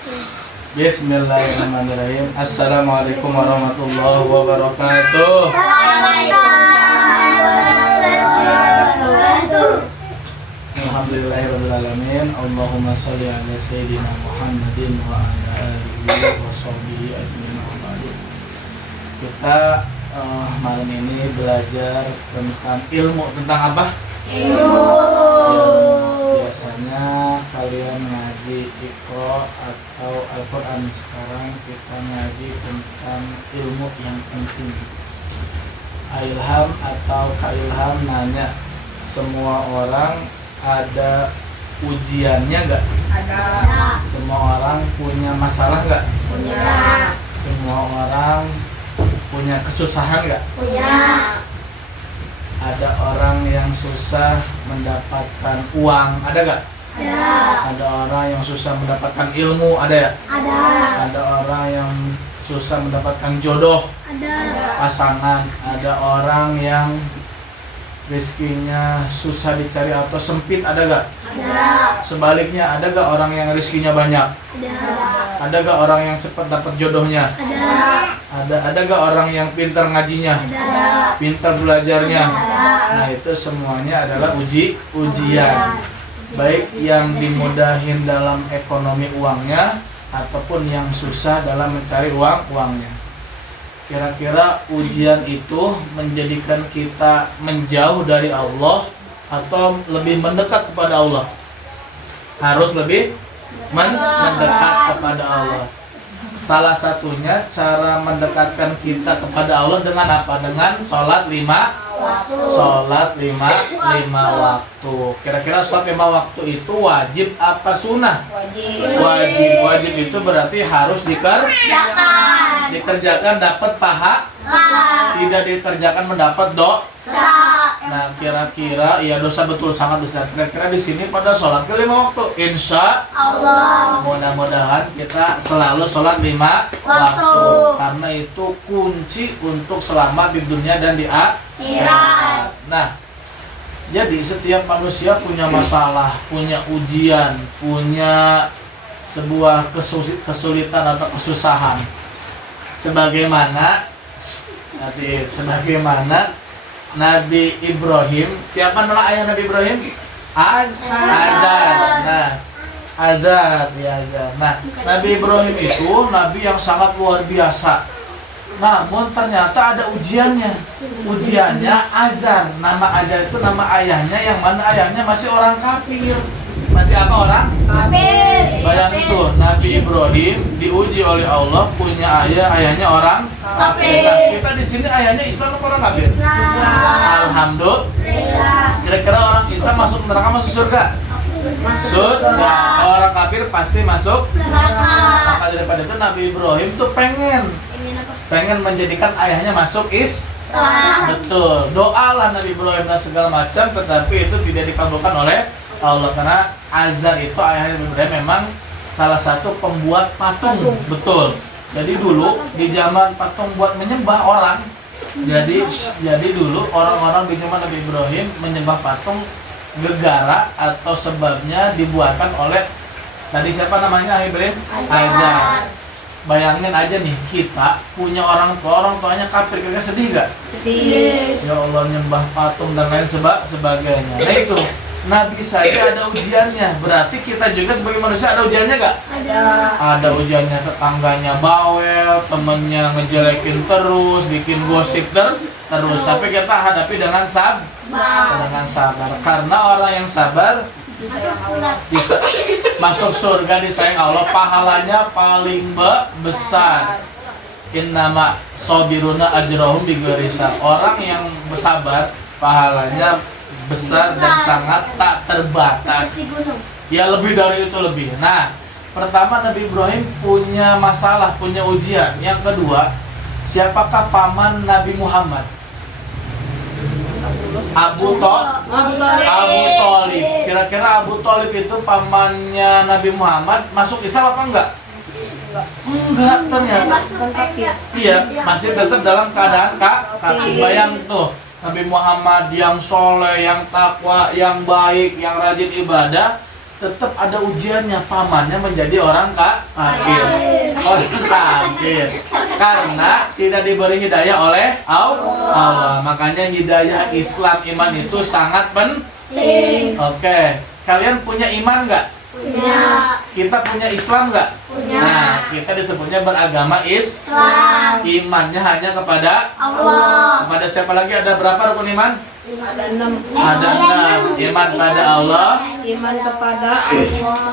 Bismillahirrahmanirrahim. Assalamualaikum warahmatullahi wabarakatuh. Alhamdulillahirrahmanirrahim. Allahumma sholli ala sayyidina Muhammadin wa ala alihi wa sahbihi ajma'in. Kita malam ini belajar tentang ilmu. Tentang apa? Biasanya kalian ngaji Iqra atau Al-Quran. Sekarang kita ngaji tentang ilmu yang penting. Ilham atau Kak Ilham nanya, semua orang ada ujiannya gak? Ada. Semua orang punya masalah gak? Punya. Semua orang punya kesusahan gak? Punya. Ada orang yang susah mendapatkan uang, ada gak? Ada. Ada orang yang susah mendapatkan ilmu, ada ya? Ada. Ada orang yang susah mendapatkan jodoh, Ada. pasangan. Ada orang yang rezekinya susah dicari atau sempit, ada gak? Ada. Sebaliknya, ada gak orang yang rezekinya banyak? Ada. Ada gak orang yang cepat dapat jodohnya? Ada. Ada gak orang yang pintar ngajinya? Ada. Pintar belajarnya? Ada. Nah, itu semuanya adalah ujian. Baik yang dimudahin dalam ekonomi uangnya ataupun yang susah dalam mencari uangnya. Kira-kira ujian itu menjadikan kita menjauh dari Allah atau lebih mendekat kepada Allah? Harus lebih mendekat kepada Allah. Salah satunya cara mendekatkan kita kepada Allah dengan apa? Dengan sholat 5 Waktu. sholat lima waktu. Kira-kira sholat 5 waktu itu wajib apa sunnah? Wajib. Wajib itu berarti harus dikerjakan dapat pahala, tidak dikerjakan mendapat dosa. Nah, kira-kira ya dosa betul sangat besar. Kira-kira di sini pada sholat ke 5 waktu. Insya Allah. mudah-mudahan kita selalu sholat 5 waktu. Karena itu kunci untuk selamat di dunia dan di akhirat. Nah, jadi setiap manusia punya masalah, punya ujian, punya sebuah kesulitan atau kesusahan. Sebagaimana Nabi Ibrahim, siapa nama ayah Nabi Ibrahim? Azar. Nah, Azar. Nah, Nabi Ibrahim itu nabi yang sangat luar biasa. Namun ternyata ada ujiannya. Ujiannya Azar. Nama Azar itu nama ayahnya, yang mana ayahnya masih orang kafir. Masih apa orang? Kafir. Bayangin tuh, Nabi Ibrahim diuji oleh Allah punya ayahnya orang kafir. Nah, kita di sini ayahnya Islam atau orang kafir? Alhamdulillah. Kira-kira orang Islam masuk neraka masuk surga? Surga. Orang kafir pasti masuk neraka. Maka daripada itu Nabi Ibrahim tuh pengen menjadikan ayahnya masuk Islam. Betul. Doalah Nabi Ibrahim dan segala macam, tetapi itu tidak dikabulkan oleh Allah karena Azar itu ayahnya Nabi Ibrahim memang salah satu pembuat patung. Betul. Jadi dulu di zaman patung buat menyembah orang. Jadi dulu orang-orang di zaman Nabi Ibrahim menyembah patung gegara atau sebabnya dibuatkan oleh tadi siapa namanya Ibrahim? Azar. Bayangin aja nih, kita punya orang tuanya kafir, kira-kira sedih gak? Sedih. Ya Allah, nyembah patung dan lain sebagainya. Nah itu, Nabi saja ada ujiannya. Berarti kita juga sebagai manusia ada ujiannya gak? Ada. Ada ujiannya, tetangganya bawel, temennya ngejelekin terus, bikin gosip terus. Tapi kita hadapi dengan sabar. Karena orang yang sabar bisa masuk surga, disayang Allah, pahalanya paling besar. Innama sobiruna ajrohum bighairi hisab. Orang yang bersabar pahalanya besar dan sangat tak terbatas. Ya lebih dari itu lebih. Nah, pertama Nabi Ibrahim punya masalah, punya ujian. Yang kedua, siapakah paman Nabi Muhammad? Abu Thalib. Kira-kira Abu Thalib itu pamannya Nabi Muhammad masuk Islam apa enggak? Enggak, ternyata. Iya, masih tetap dalam keadaan kafir. Bayang tuh, Nabi Muhammad yang soleh, yang takwa, yang baik, yang rajin ibadah, tetap ada ujiannya, pamannya menjadi orang kafir. Orang kafir. Karena tidak diberi hidayah oleh Allah. Makanya hidayah Islam iman itu sangat penting. Oke, kalian punya iman nggak? Punya. Kita punya Islam nggak? Punya. Nah, kita disebutnya beragama Islam. Imannya hanya kepada Allah. Kepada siapa lagi? Ada berapa rukun iman? Ada 6. Ada 6. Iman pada Allah, Iman kepada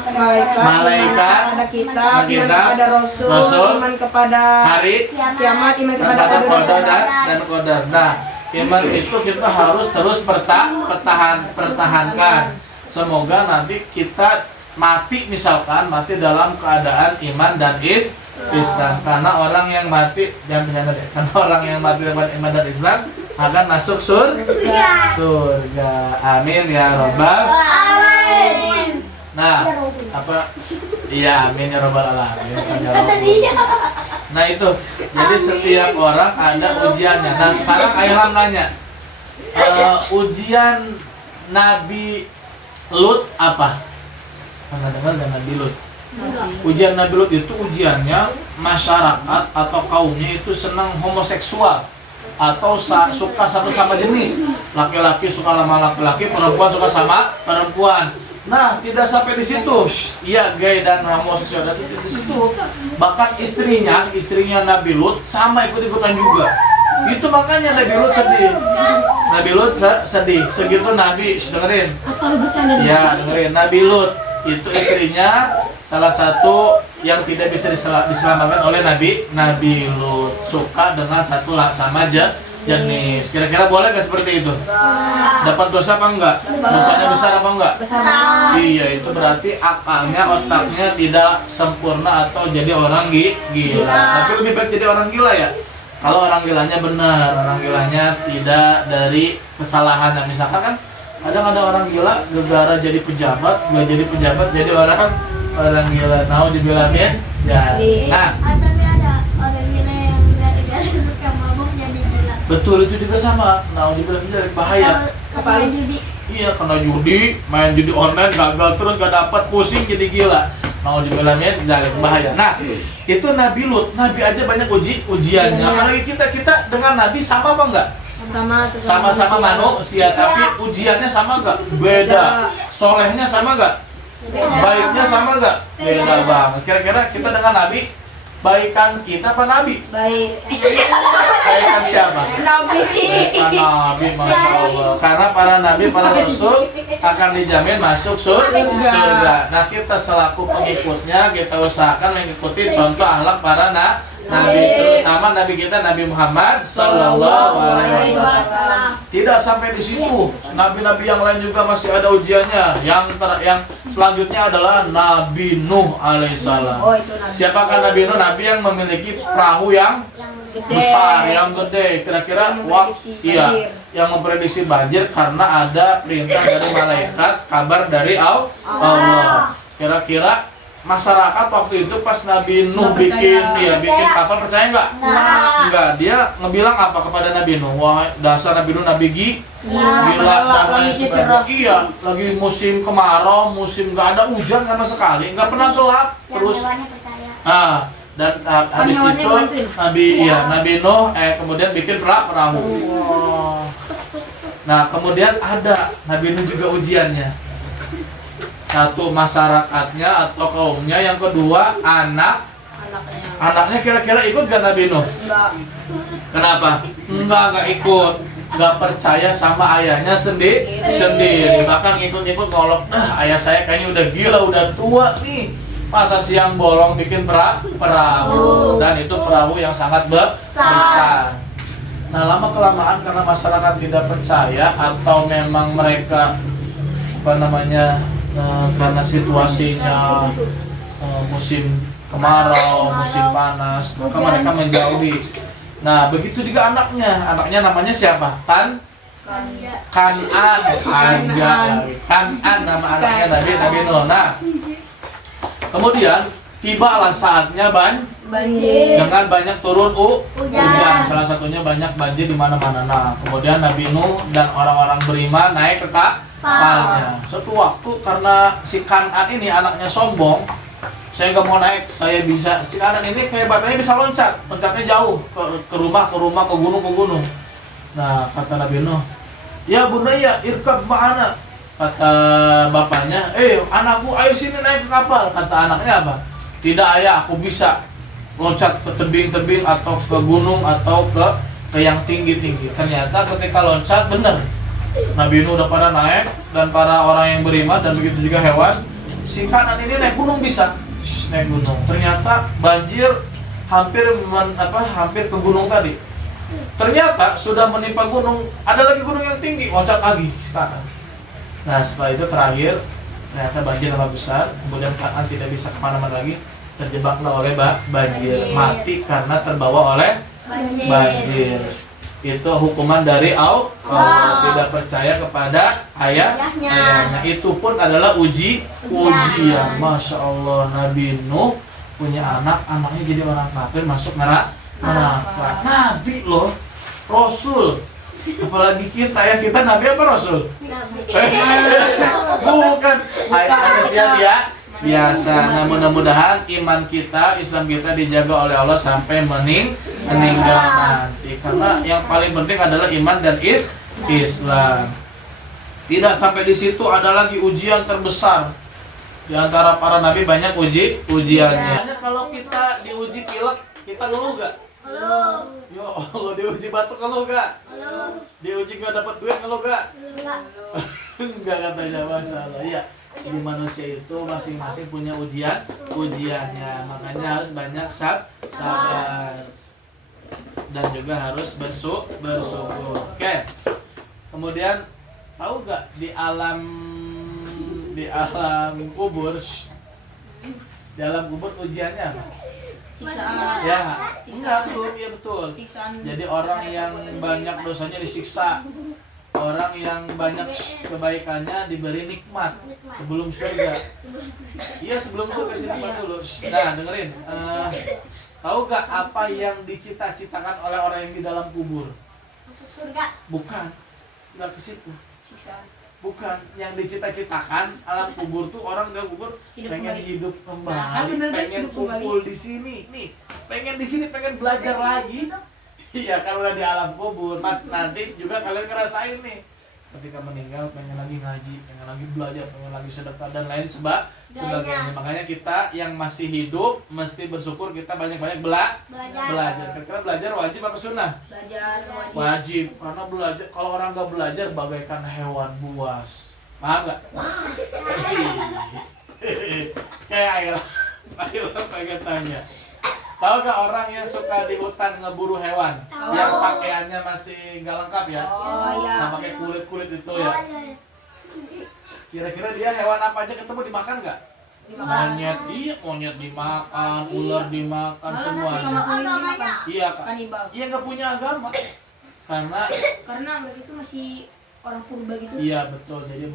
malaikat, Malaikat, iman kepada kitab, iman kitab, kepada rasul, Rasul, iman kepada hari, kiamat, iman kepada kepada qadar qadar dan dan qadar. Nah, iman itu kita harus terus pertahankan. Semoga nanti kita mati dalam keadaan iman dan Islam. Karena orang yang mati karena orang yang mati dalam iman dan Islam akan masuk surga. Amin ya robbal. Amin. Nah, apa? Iya, amin ya robbal alamin. Nah itu, jadi setiap orang ada ujiannya. Nah sekarang Aylan nanya, ujian Nabi Lut apa? Pernah dengar nggak Nabi Lut? Ujian Nabi Lut itu ujiannya masyarakat atau kaumnya itu senang homoseksual atau suka satu sama jenis. Laki-laki suka sama laki-laki, perempuan suka sama perempuan. Nah, tidak sampai di situ. Iya, gay dan homoseksual di situ. Bahkan istrinya Nabi Lut sama ikut-ikutan juga. Itu makanya Nabi Lut sedih. Nabi Lut sedih. Segitu Nabi, dengerin. Ya, dengerin. Nabi Lut itu istrinya salah satu yang tidak bisa diselamatkan oleh Nabi Lut, suka dengan satu sama jenis. Kira-kira boleh nggak seperti itu? Dapat dosa apa enggak? Dosanya besar apa enggak? Iya, itu berarti akalnya, otaknya tidak sempurna atau jadi orang gila. Tapi lebih baik jadi orang gila ya. Kalau orang gilanya benar, orang gilanya tidak dari kesalahan. Nah, misalkan kan kadang ada orang gila gara-gara jadi pejabat, jadi orang gila. Mau dibilangin ya. Nah, Tapi ada orang gila yang gara-gara suka mabuk jadi gila. betul itu juga sama. Nah, dibilangin dari bahaya. Kepala judi. Iya, kena judi, main judi online gagal terus gak dapat, pusing jadi gila. Mau dibilangin dari bahaya. Nah, itu Nabi Lut, Nabi aja banyak ujiannya. Apalagi kita dengan Nabi sama apa enggak? Sama-sama manusia, tapi ujiannya sama enggak? Beda. Solehnya sama enggak? Baiknya sama enggak? Beda banget. Kira-kira kita dengan Nabi, baikan kita apa Nabi? baik. Baikan siapa? Baikan Nabi, Masya Allah. Karena para Nabi, para Rasul akan dijamin masuk surga. Nah, kita selaku pengikutnya, kita usahakan mengikuti contoh akhlak para Nabi, terutama Nabi kita Nabi Muhammad Sallallahu Alaihi Wasallam. Tidak sampai di situ, Nabi-Nabi yang lain juga masih ada ujiannya. Yang selanjutnya adalah Nabi Nuh Alaihissalam. Siapakah Nabi Nuh? Nabi yang memiliki perahu yang besar, yang gede. Kira-kira yang memprediksi banjir karena ada perintah dari malaikat, kabar dari Allah. Kira-kira masyarakat waktu itu pas Nabi Nuh bikin kapal percaya nggak? Enggak. Dia ngebilang apa kepada Nabi Nuh? Wah, dasar Nabi Nuh Nabi gila dan lain sebagainya. Iya, lagi musim kemarau, musim nggak ada hujan sama sekali, nggak pernah gelap terus. Dan habis itu Nabi Nuh kemudian bikin perahu. Nah, kemudian ada Nabi Nuh juga ujiannya. Satu masyarakatnya atau kaumnya, yang kedua anaknya kira-kira ikut gak Nabi Nuh? Enggak. Kenapa? Enggak ikut. Enggak percaya sama ayahnya sendiri. Bahkan ikut-ikut ngolok, ayah saya kayaknya udah gila, udah tua nih. Masa siang bolong bikin perahu. Dan itu perahu yang sangat besar. Nah, lama-kelamaan karena masyarakat tidak percaya atau memang mereka karena situasinya musim kemarau, musim panas, maka mereka menjauhi. Nah, begitu juga anaknya namanya siapa? Kan'an nama anaknya Nabi Nuh. Nah, kemudian tibalah saatnya Banjir. dengan banyak turun hujan. Salah satunya banyak banjir di mana-mana. Nah, kemudian Nabi Nuh dan orang-orang beriman naik ke kepalanya. Suatu waktu karena si Kanan ini anaknya sombong, saya nggak mau naik, saya bisa. Si Kanan ini kehebatannya bisa loncat, loncatnya jauh ke rumah, ke gunung. Nah kata Nabi Nuh, ya bunaya irkab ma'ana. Kata bapaknya, anakku ayo sini naik ke kapal. Kata anaknya apa? Tidak ayah, aku bisa loncat ke tebing-tebing atau ke gunung atau ke yang tinggi-tinggi. Ternyata ketika loncat bener, Nabi Nuh udah pada naik dan para orang yang beriman dan begitu juga hewan. Si Kanan ini naik gunung bisa, naik gunung. Ternyata banjir hampir ke gunung tadi. Ternyata sudah menimpa gunung, ada lagi gunung yang tinggi, loncat lagi sekarang. Nah setelah itu terakhir, ternyata banjir tambah besar, kemudian Kanan tidak bisa kemana-mana lagi, terjebaklah oleh banjir, mati karena terbawa oleh banjir. Itu hukuman dari Allah, tidak percaya kepada ayahnya. Itu pun adalah ujian. Masya Allah, Nabi Nuh punya anaknya jadi orang kafir masuk neraka. Nabi loh, Rasul. Apalagi kita Nabi apa Rasul? Bukan. Manusia biasa. Nah mudah-mudahan iman kita, Islam kita dijaga oleh Allah sampai meninggal nanti. Karena yang paling penting adalah iman dan Islam. Tidak sampai di situ, ada lagi ujian terbesar. Di antara para nabi banyak ujiannya. Hanya kalau kita diuji pilek, kita ngeluh gak? Ya Allah, diuji batuk ngeluh gak? Diuji gak dapat duit ngeluh gak? Enggak katanya, masalah. Iya, di manusia itu masing-masing punya ujiannya. Makanya harus banyak sabar dan juga harus bersyukur. Oke. Kemudian tahu gak di alam kubur, di alam kubur ujiannya apa? Siksaan. Ya, enggak belum, ya betul. Siksaan. Jadi orang yang banyak dosanya disiksa, orang yang banyak kebaikannya diberi nikmat sebelum surga. Iya sebelum surga sih nikmat dulu. Nah dengerin, tahu gak apa yang dicita-citakan oleh orang yang di dalam kubur? Masuk surga. Bukan, nggak ke situ. Siksaan. Bukan, yang dicita-citakan alam kubur tuh orang dalam kubur pengen hidup kembali, Nah, kan bener, pengen hidup kumpul kembali. di sini, nih, pengen di sini, pengen belajar lagi. Iya, kalau udah di alam kubur, nanti juga kalian ngerasain nih. Ketika meninggal pengen lagi ngaji, pengen lagi belajar, pengen lagi sedekah dan lain sebagainya. Makanya kita yang masih hidup mesti bersyukur kita banyak-banyak belajar. Kira-kira belajar wajib apa sunnah? Belajar wajib. Wajib, karena belajar kalau orang nggak belajar bagaikan hewan buas. Paham nggak? Kayak Ayla pengen tanya. Tahu gak orang yang suka di hutan ngeburu hewan? Tahu. Yang pakaiannya masih nggak lengkap ya? Oh iya. Nah, pakai kulit itu ya. Kira-kira dia hewan apa aja ketemu dimakan nggak? Dimakan. Monyet dimakan, ular dimakan, Malah semuanya. sama sekali dimakan. Iya kak. Kanibal. Iya nggak punya agama. Karena mereka itu masih orang purba gitu. iya betul. Jadi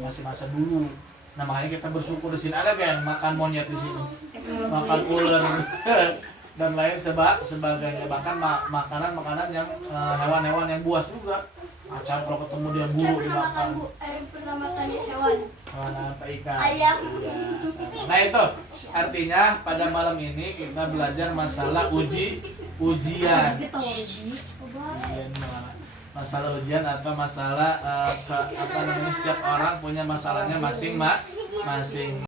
masih masa dulu. Nah makanya kita bersyukur di sini ada gak yang makan monyet di sini, makan ular dan lain sebagainya. Bahkan makanan yang hewan-hewan yang buas juga. Macan kalau ketemu dia Saya buru pernah makan dimakan. pernah makan hewan. Apa ikan? Ayam. Iya, sama. Nah itu artinya pada malam ini kita belajar masalah ujian. Ujian masalah ujian atau masalah setiap orang punya masalahnya masing-masing.